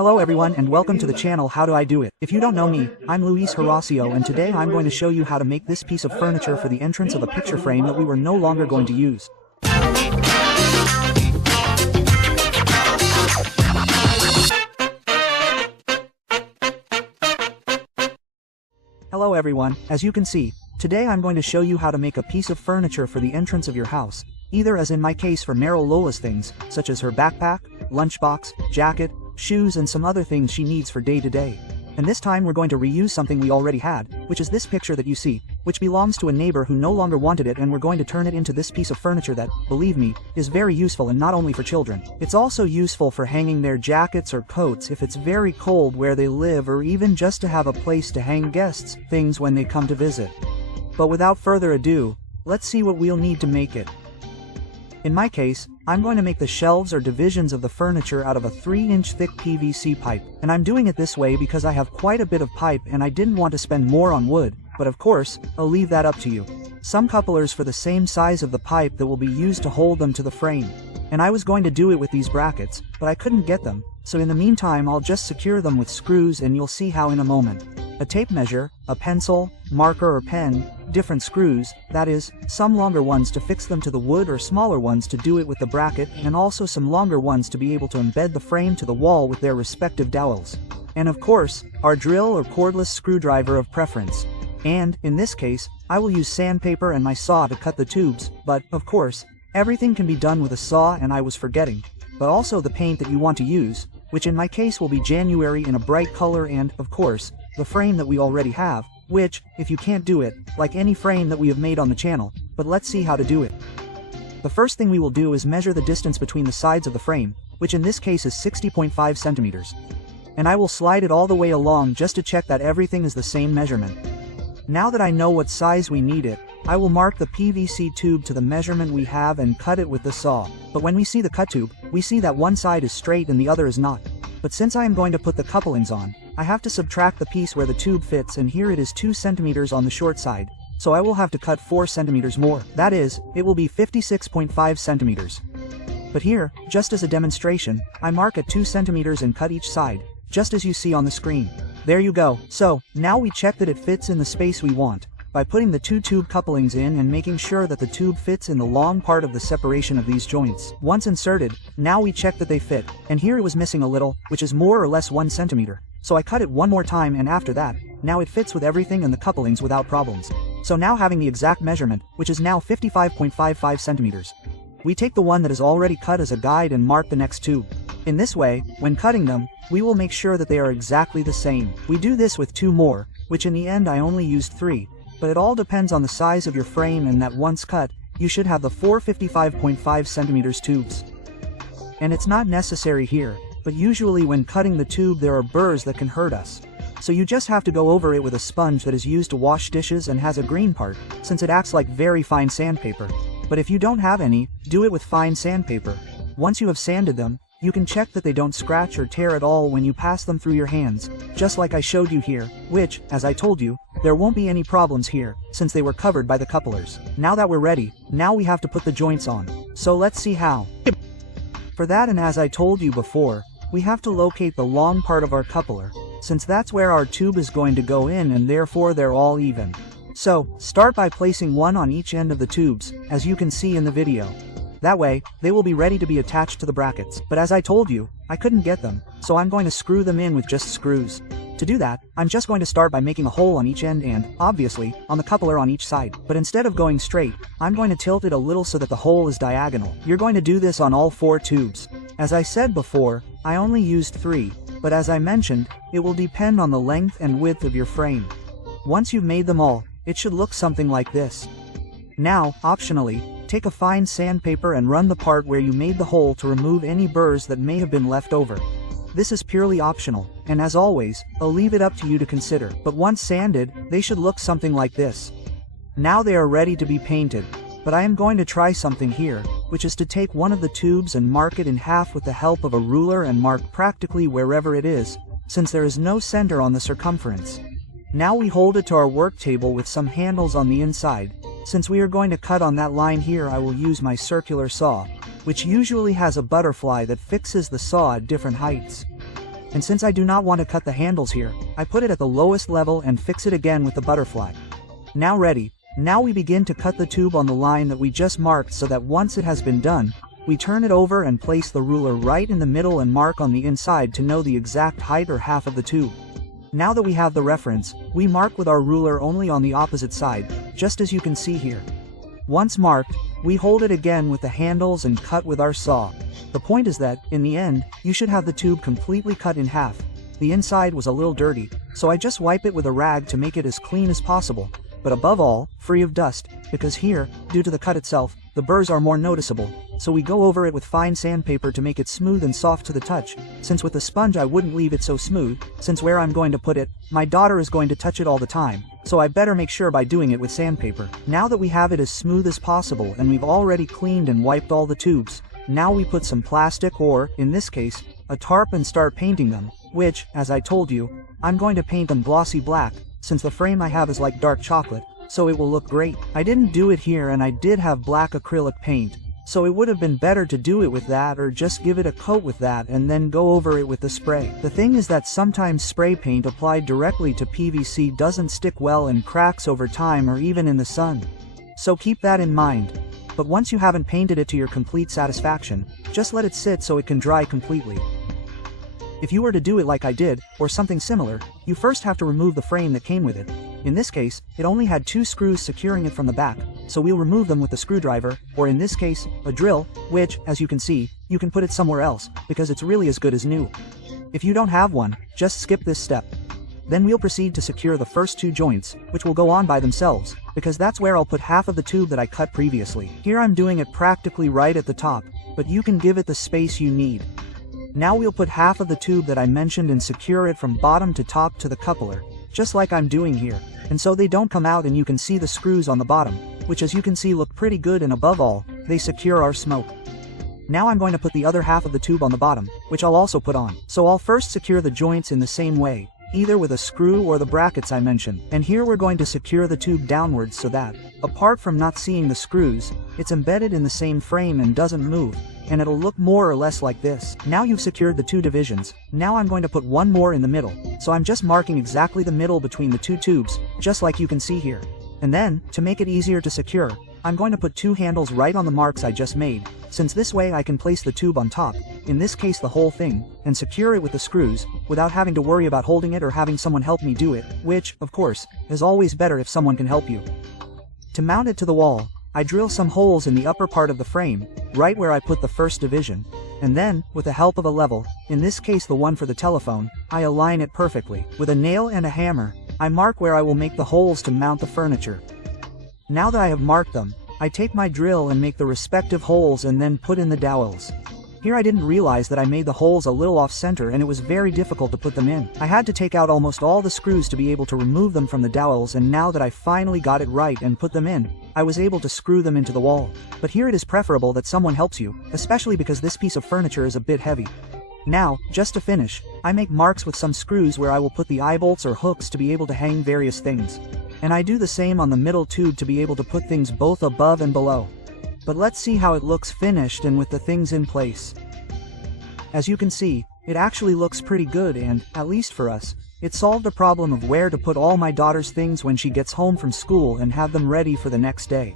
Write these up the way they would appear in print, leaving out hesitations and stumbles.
Hello everyone and welcome to the channel How Do I Do It. If you don't know me, I'm Luis Horacio and today I'm going to show you how to make this piece of furniture for the entrance of a picture frame that we were no longer going to use. Hello everyone, as you can see, today I'm going to show you how to make a piece of furniture for the entrance of your house, either as in my case for Meryl Lola's things, such as her backpack, lunchbox, jacket, shoes and some other things she needs for day to day. And this time we're going to reuse something we already had, which is this picture that you see, which belongs to a neighbor who no longer wanted it, and we're going to turn it into this piece of furniture that, believe me, is very useful, and not only for children. It's also useful for hanging their jackets or coats if it's very cold where they live, or even just to have a place to hang guests' things when they come to visit. But without further ado, let's see what we'll need to make it. In my case, I'm going to make the shelves or divisions of the furniture out of a 3-inch thick PVC pipe, and I'm doing it this way because I have quite a bit of pipe and I didn't want to spend more on wood, but of course, I'll leave that up to you. Some couplers for the same size of the pipe that will be used to hold them to the frame. And I was going to do it with these brackets, but I couldn't get them, so in the meantime I'll just secure them with screws, and you'll see how in a moment. A tape measure, a pencil, marker or pen, different screws, that is, some longer ones to fix them to the wood or smaller ones to do it with the bracket, and also some longer ones to be able to embed the frame to the wall with their respective dowels. And of course, our drill or cordless screwdriver of preference. And, in this case, I will use sandpaper and my saw to cut the tubes, but, of course, everything can be done with a saw, and I was forgetting. But also the paint that you want to use, which in my case will be January in a bright color, and, of course, the frame that we already have, which, if you can't do it, like any frame that we have made on the channel, but let's see how to do it. The first thing we will do is measure the distance between the sides of the frame, which in this case is 60.5 centimeters. And I will slide it all the way along just to check that everything is the same measurement. Now that I know what size we need it, I will mark the PVC tube to the measurement we have and cut it with the saw. But when we see the cut tube, we see that one side is straight and the other is not. But since I am going to put the couplings on, I have to subtract the piece where the tube fits, and here it is 2 centimeters on the short side, so I will have to cut 4 centimeters more. That is, it will be 56.5 centimeters. But here, just as a demonstration, I mark at 2 centimeters and cut each side, just as you see on the screen. There you go. So, now we check that it fits in the space we want, by putting the 2 tube couplings in and making sure that the tube fits in the long part of the separation of these joints. Once inserted, now we check that they fit, and here it was missing a little, which is more or less 1 centimeter. So I cut it one more time, and after that, now it fits with everything and the couplings without problems. So now having the exact measurement, which is now 55.55 centimeters. We take the one that is already cut as a guide and mark the next tube. In this way, when cutting them, we will make sure that they are exactly the same. We do this with 2 more, which in the end I only used 3. But it all depends on the size of your frame, and that once cut, you should have the 4 55.5 centimeters tubes. And it's not necessary here, but usually when cutting the tube there are burrs that can hurt us. So you just have to go over it with a sponge that is used to wash dishes and has a green part, since it acts like very fine sandpaper. But if you don't have any, do it with fine sandpaper. Once you have sanded them, you can check that they don't scratch or tear at all when you pass them through your hands, just like I showed you here, which, as I told you, there won't be any problems here, since they were covered by the couplers. Now that we're ready, now we have to put the joints on. So let's see how. For that, and as I told you before, we have to locate the long part of our coupler, since that's where our tube is going to go in, and therefore they're all even. So, start by placing one on each end of the tubes, as you can see in the video. That way, they will be ready to be attached to the brackets. But as I told you, I couldn't get them, so I'm going to screw them in with just screws. To do that, I'm just going to start by making a hole on each end and, obviously, on the coupler on each side. But instead of going straight, I'm going to tilt it a little so that the hole is diagonal. You're going to do this on all 4 tubes. As I said before, I only used 3, but as I mentioned, it will depend on the length and width of your frame. Once you've made them all, it should look something like this. Now, optionally, take a fine sandpaper and run the part where you made the hole to remove any burrs that may have been left over. This is purely optional, and as always, I'll leave it up to you to consider. But once sanded, they should look something like this. Now they are ready to be painted. But I am going to try something here, which is to take one of the tubes and mark it in half with the help of a ruler and mark practically wherever it is, since there is no center on the circumference. Now we hold it to our work table with some handles on the inside. Since we are going to cut on that line here, I will use my circular saw, which usually has a butterfly that fixes the saw at different heights. and since I do not want to cut the handles here, I put it at the lowest level and fix it again with the butterfly. Now ready. Now we begin to cut the tube on the line that we just marked so that once it has been done, we turn it over and place the ruler right in the middle and mark on the inside to know the exact height or half of the tube. Now that we have the reference, we mark with our ruler only on the opposite side, just as you can see here. Once marked, we hold it again with the handles and cut with our saw. The point is that, in the end, you should have the tube completely cut in half. The inside was a little dirty, so I just wipe it with a rag to make it as clean as possible, but above all, free of dust, because here, due to the cut itself, the burrs are more noticeable, so we go over it with fine sandpaper to make it smooth and soft to the touch, since with the sponge I wouldn't leave it so smooth, since where I'm going to put it, my daughter is going to touch it all the time, so I better make sure by doing it with sandpaper. Now that we have it as smooth as possible and we've already cleaned and wiped all the tubes, now we put some plastic or, in this case, a tarp and start painting them, which, as I told you, I'm going to paint them glossy black, since the frame I have is like dark chocolate, so it will look great. I didn't do it here and I did have black acrylic paint, so it would have been better to do it with that or just give it a coat with that and then go over it with the spray. The thing is that sometimes spray paint applied directly to PVC doesn't stick well and cracks over time or even in the sun. So keep that in mind. But once you haven't painted it to your complete satisfaction, just let it sit so it can dry completely. If you were to do it like I did, or something similar, you first have to remove the frame that came with it. In this case, it only had 2 screws securing it from the back, so we'll remove them with a screwdriver, or in this case, a drill, which, as you can see, you can put it somewhere else, because it's really as good as new. If you don't have one, just skip this step. Then we'll proceed to secure the first 2 joints, which will go on by themselves, because that's where I'll put half of the tube that I cut previously. Here I'm doing it practically right at the top, but you can give it the space you need. Now we'll put half of the tube that I mentioned and secure it from bottom to top to the coupler, just like I'm doing here, and so they don't come out and you can see the screws on the bottom, which as you can see look pretty good and above all, they secure our smoke. Now I'm going to put the other half of the tube on the bottom, which I'll also put on. So I'll first secure the joints in the same way, either with a screw or the brackets I mentioned, and here we're going to secure the tube downwards so that, apart from not seeing the screws, it's embedded in the same frame and doesn't move, and it'll look more or less like this. Now you've secured the 2 divisions, now I'm going to put one more in the middle, so I'm just marking exactly the middle between the 2 tubes, just like you can see here. And then, to make it easier to secure, I'm going to put 2 handles right on the marks I just made, since this way I can place the tube on top, in this case the whole thing, and secure it with the screws, without having to worry about holding it or having someone help me do it, which, of course, is always better if someone can help you. To mount it to the wall, I drill some holes in the upper part of the frame, right where I put the first division, and then, with the help of a level, in this case the one for the telephone, I align it perfectly. With a nail and a hammer, I mark where I will make the holes to mount the furniture. Now that I have marked them, I take my drill and make the respective holes and then put in the dowels. Here I didn't realize that I made the holes a little off center and it was very difficult to put them in. I had to take out almost all the screws to be able to remove them from the dowels, and now that I finally got it right and put them in, I was able to screw them into the wall. But here it is preferable that someone helps you, especially because this piece of furniture is a bit heavy. Now, just to finish, I make marks with some screws where I will put the eye bolts or hooks to be able to hang various things. And I do the same on the middle tube to be able to put things both above and below. But let's see how it looks finished and with the things in place. As you can see, it actually looks pretty good and, at least for us, it solved the problem of where to put all my daughter's things when she gets home from school and have them ready for the next day.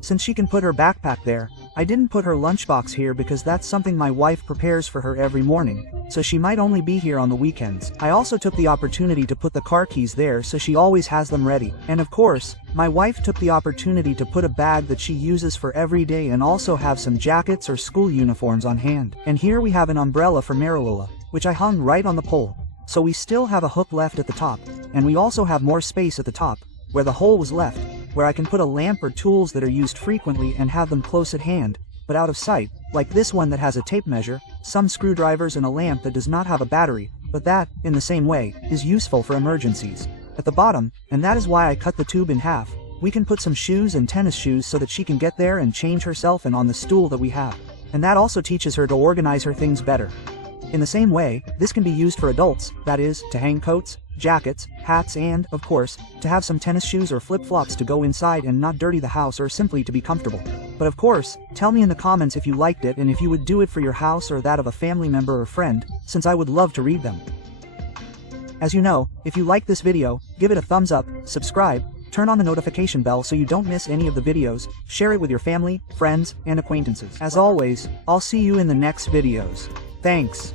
Since she can put her backpack there, I didn't put her lunchbox here because that's something my wife prepares for her every morning, so she might only be here on the weekends. I also took the opportunity to put the car keys there so she always has them ready. And of course, my wife took the opportunity to put a bag that she uses for every day and also have some jackets or school uniforms on hand. And here we have an umbrella for Marilola, which I hung right on the pole. So we still have a hook left at the top, and we also have more space at the top, where the hole was left, where I can put a lamp or tools that are used frequently and have them close at hand, but out of sight, like this one that has a tape measure, some screwdrivers and a lamp that does not have a battery, but that, in the same way, is useful for emergencies. At the bottom, and that is why I cut the tube in half, we can put some shoes and tennis shoes so that she can get there and change herself and on the stool that we have. And that also teaches her to organize her things better. In the same way, this can be used for adults, that is, to hang coats, jackets, hats and, of course, to have some tennis shoes or flip-flops to go inside and not dirty the house or simply to be comfortable. But of course, tell me in the comments if you liked it and if you would do it for your house or that of a family member or friend, since I would love to read them. As you know, if you like this video, give it a thumbs up, subscribe, turn on the notification bell so you don't miss any of the videos, share it with your family, friends, and acquaintances. As always, I'll see you in the next videos. Thanks.